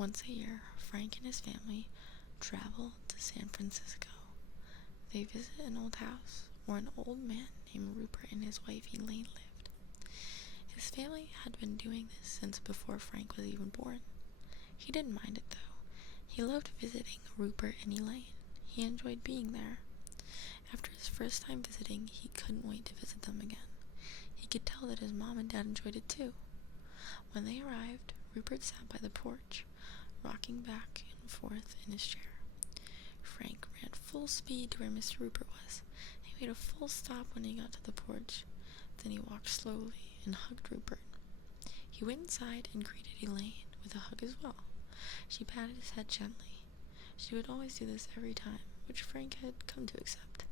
Once a year, Frank and his family travel to San Francisco. They visit an old house where an old man named Rupert and his wife Elaine lived. His family had been doing this since before Frank was even born. He didn't mind it though. He loved visiting Rupert and Elaine. He enjoyed being there. After his first time visiting, he couldn't wait to visit them again. He could tell that his mom and dad enjoyed it too. When they arrived, Rupert sat by the porch, rocking back and forth in his chair. Frank ran full speed to where Mr. Rupert was. He made a full stop when he got to the porch. Then he walked slowly and hugged Rupert. He went inside and greeted Elaine with a hug as well. She patted his head gently. She would always do this every time, which Frank had come to accept.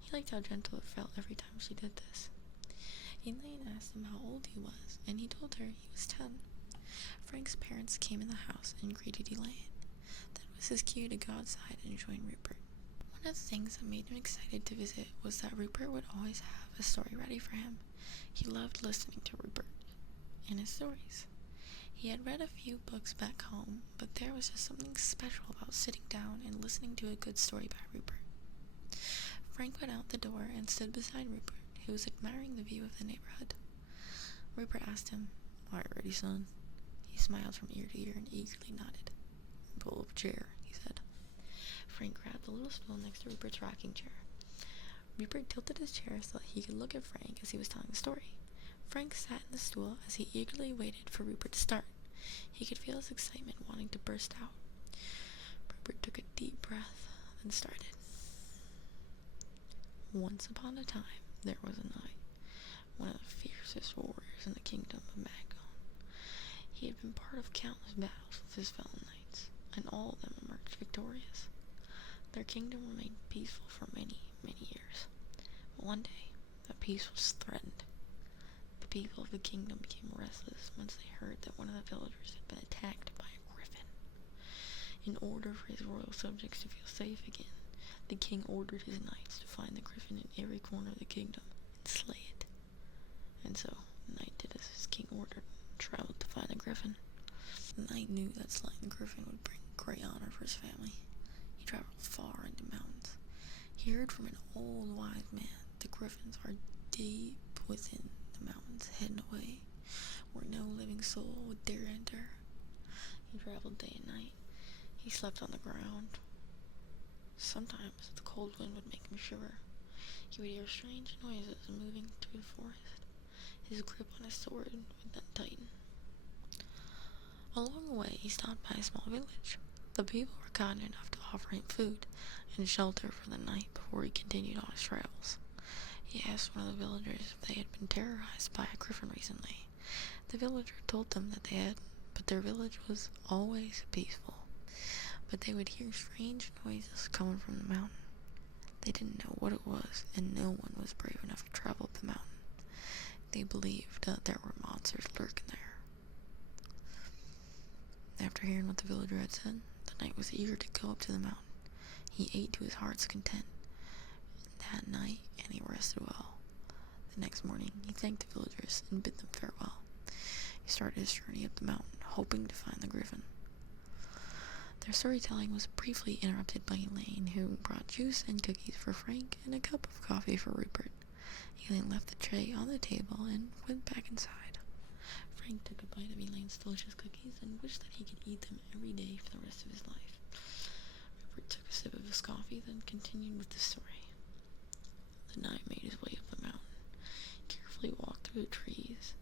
He liked how gentle it felt every time she did this. Elaine asked him how old he was, and he told her he was 10. Frank's parents came in the house and greeted Elaine. That was his cue to go outside and join Rupert. One of the things that made him excited to visit was that Rupert would always have a story ready for him. He loved listening to Rupert and his stories. He had read a few books back home, but there was just something special about sitting down and listening to a good story by Rupert. Frank went out the door and stood beside Rupert, who was admiring the view of the neighborhood. Rupert asked him, "Are you ready, son?" He smiled from ear to ear and eagerly nodded. "Pull up a chair," he said. Frank grabbed the little stool next to Rupert's rocking chair. Rupert tilted his chair so that he could look at Frank as he was telling the story. Frank sat in the stool as he eagerly waited for Rupert to start. He could feel his excitement wanting to burst out. Rupert took a deep breath, then started. Once upon a time, there was a knight, one of the fiercest warriors in the kingdom of Magon. He had been part of countless battles with his fellow knights, and all of them emerged victorious. Their kingdom remained peaceful for many, many years. But one day, that peace was threatened. The people of the kingdom became restless once they heard that one of the villagers had been attacked by a griffin. In order for his royal subjects to feel safe again, the king ordered his knights to find the griffin in every corner of the kingdom and slay it. And so, the knight did as his king ordered and traveled to find the griffin. The knight knew that slaying the griffin would bring great honor for his family. He traveled far into mountains. He heard from an old wise man that griffins are deep within the mountains, hidden away, where no living soul would dare enter. He traveled day and night. He slept on the ground. Sometimes the cold wind would make him shiver. He would hear strange noises moving through the forest. His grip on his sword would then tighten. Along the way, he stopped by a small village. The people were kind enough to offer him food and shelter for the night before he continued on his travels. He asked one of the villagers if they had been terrorized by a griffin recently. The villager told them that they had, but their village was always peaceful. But they would hear strange noises coming from the mountain. They didn't know what it was, and no one was brave enough to travel up the mountain. They believed that there were monsters lurking there. After hearing what the villager had said, the knight was eager to go up to the mountain. He ate to his heart's content that night, and he rested well. The next morning, he thanked the villagers and bid them farewell. He started his journey up the mountain, hoping to find the griffin. Their storytelling was briefly interrupted by Elaine, who brought juice and cookies for Frank and a cup of coffee for Rupert. Elaine left the tray on the table and went back inside. Frank took a bite of Elaine's delicious cookies and wished that he could eat them every day for the rest of his life. Rupert took a sip of his coffee, then continued with the story. The knight made his way up the mountain. He carefully walked through the trees.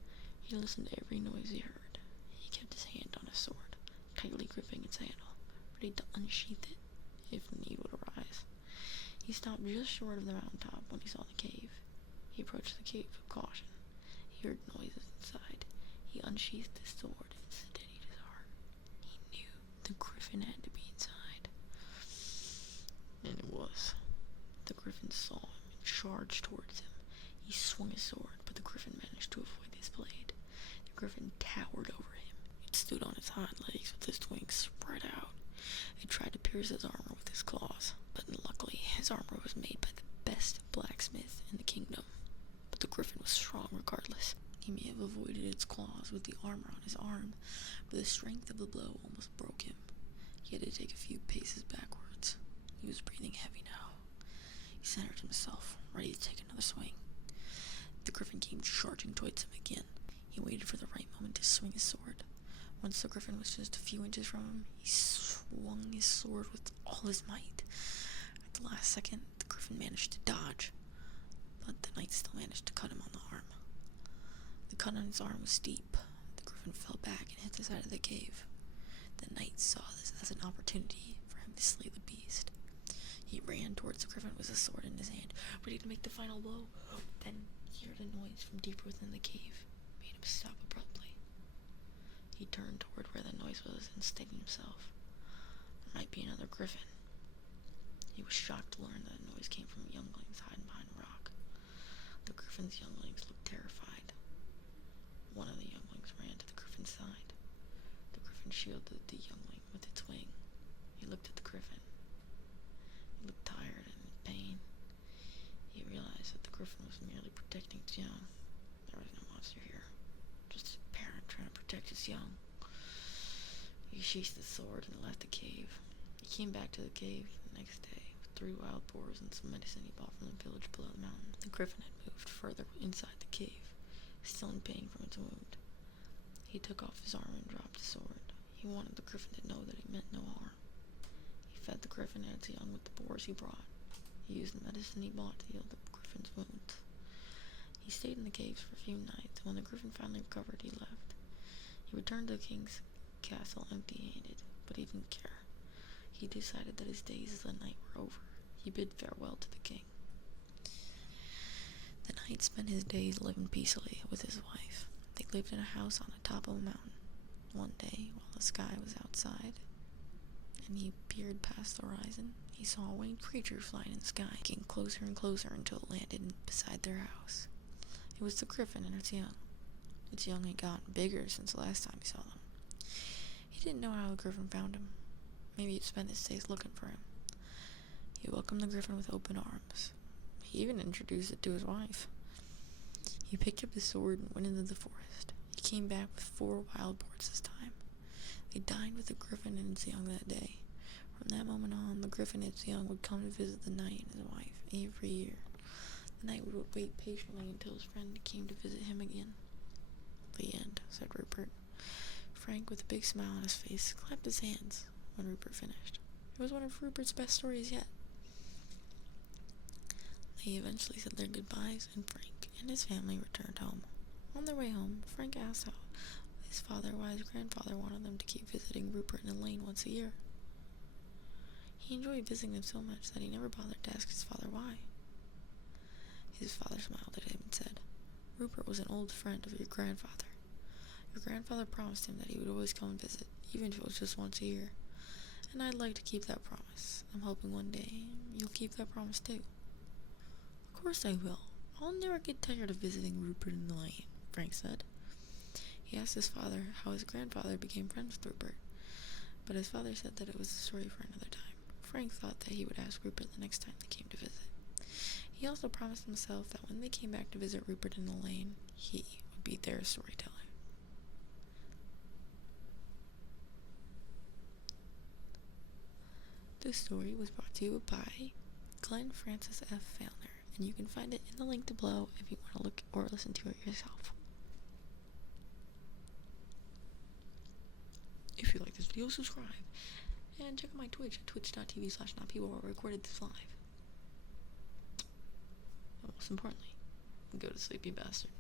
He listened to every noise he heard. He kept his hand on his sword, tightly gripping its handle, ready to unsheath it if need would arise. He stopped just short of the mountaintop when he saw the cave. He approached the cave with caution. He heard noises inside. He unsheathed his sword and steadied his heart. He knew the griffin had to be inside. And it was. The griffin saw him and charged towards him. He swung his sword, but the griffin managed to avoid his blade. The griffin towered over him. It stood on its hind legs with its wings spread out. It tried to pierce his armor with his claws, but luckily his armor was made by the best blacksmith in the kingdom. But the griffin was strong regardless. He may have avoided its claws with the armor on his arm, but the strength of the blow almost broke him. He had to take a few paces backwards. He was breathing heavy now. He centered himself, ready to take another swing. The griffin came charging towards him again. He waited for the right moment to swing his sword. Once the griffin was just a few inches from him, he swung his sword with all his might. At the last second, the griffin managed to dodge, but the knight still managed to cut him on the arm. The cut on his arm was deep. The griffin fell back and hit the side of the cave. The knight saw this as an opportunity for him to slay the beast. He ran towards the griffin with a sword in his hand, ready to make the final blow. Then he heard a noise from deeper within the cave. It made him stop abruptly. He turned toward where the noise was and steadied himself. There might be another griffin. He was shocked to learn that the noise came from younglings hiding behind a rock. The griffin's younglings looked terrified. One of the younglings ran to the griffin's side. The griffin shielded the youngling with its wing. He looked at the griffin. He looked tired and in pain. He realized that the griffin was merely protecting its young. There was no monster here, just a parent trying to protect his young. He sheathed his sword and left the cave. He came back to the cave the next day with 3 wild boars and some medicine he bought from the village below the mountain. The griffin had moved further inside the cave, still in pain from its wound. He took off his armor and dropped his sword. He wanted the griffin to know that he meant no harm. He fed the griffin and its young with the boars he brought. He used the medicine he bought to heal the griffin's wounds. He stayed in the caves for a few nights, and when the griffin finally recovered, he left. He returned to the king's castle empty-handed, but he didn't care. He decided that his days as a knight were over. He bid farewell to the king. The knight spent his days living peacefully with his wife. They lived in a house on the top of a mountain. One day, while the sky was outside, and he peered past the horizon, he saw a winged creature flying in the sky, getting closer and closer until it landed beside their house. It was the griffin and its young. Its young had gotten bigger since the last time he saw them. He didn't know how the griffin found him. Maybe he'd spent his days looking for him. He welcomed the griffin with open arms. He even introduced it to his wife. He picked up his sword and went into the forest. He came back with 4 wild boars this time. They dined with the griffin and its young that day. From that moment on, the griffin and its young would come to visit the knight and his wife every year. The knight would wait patiently until his friend came to visit him again. "The end," said Rupert. Frank, with a big smile on his face, clapped his hands when Rupert finished. It was one of Rupert's best stories yet. They eventually said their goodbyes, and Frank and his family returned home. On their way home, Frank asked why his grandfather wanted them to keep visiting Rupert and Elaine once a year. He enjoyed visiting them so much that he never bothered to ask his father why. His father smiled at him and said, "Rupert was an old friend of your grandfather. Your grandfather promised him that he would always come and visit, even if it was just once a year. And I'd like to keep that promise. I'm hoping one day you'll keep that promise too." "Of course I will. I'll never get tired of visiting Rupert and Elaine," Frank said. He asked his father how his grandfather became friends with Rupert, but his father said that it was a story for another time. Frank thought that he would ask Rupert the next time they came to visit. He also promised himself that when they came back to visit Rupert and Elaine, he would be their storyteller. This story was brought to you by Glenn Francis F. Fellner, and you can find it in the link below if you want to look or listen to it yourself. If you like this video, subscribe, and check out my Twitch at twitch.tv/notpeople where I recorded this live. And most importantly, go to sleep, you bastard.